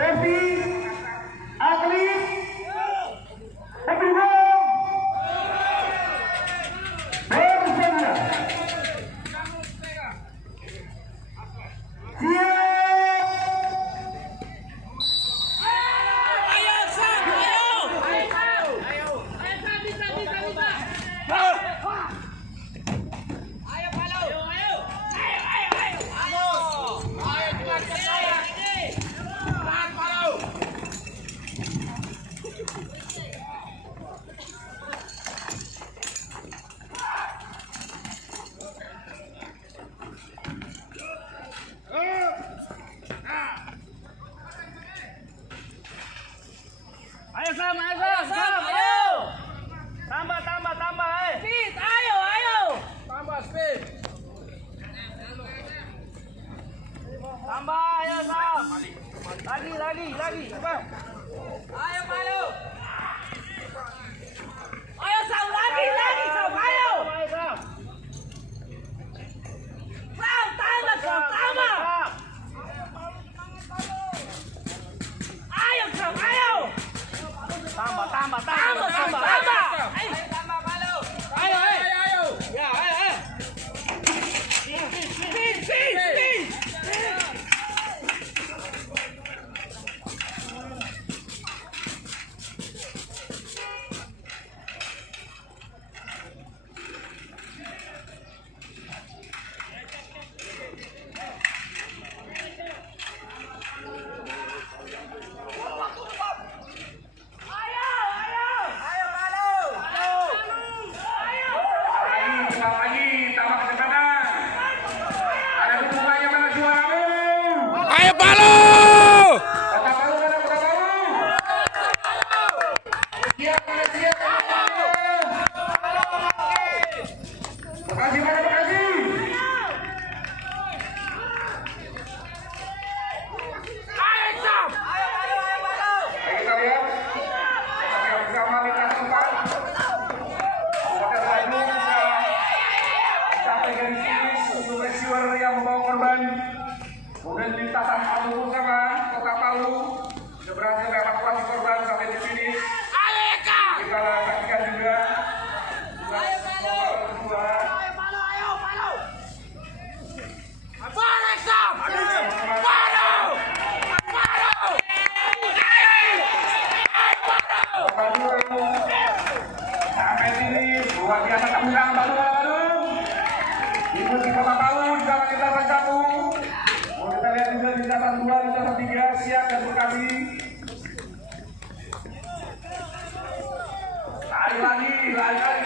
safety, atlet, everyone, bersedia. Ayo Sam, ayo. Tambah, Speed, ayo. Tambah speed. Tambah, ayo Sam. Lagi, cepat. Ayo, Palu. Ayo Sam, lagi, Sam, ayo. Sam, tambah. Ayo Sam, ayo. Tambah. Ayo. Ya, ayo. Speed. Ayo Palu! Yang membawa korban, kemudian lintasan Palu sama kota Palu sudah berhasil evakuasi korban sampai di sini. Kita saksikan juga. Ayo sampai sini luar biasa kemilang Bandung. Ibu di kota Palu di dalam lintasan 1. Mau kita lihat juga lintasan 2, lintasan 3 siap dan Bekasi. Lari lagi.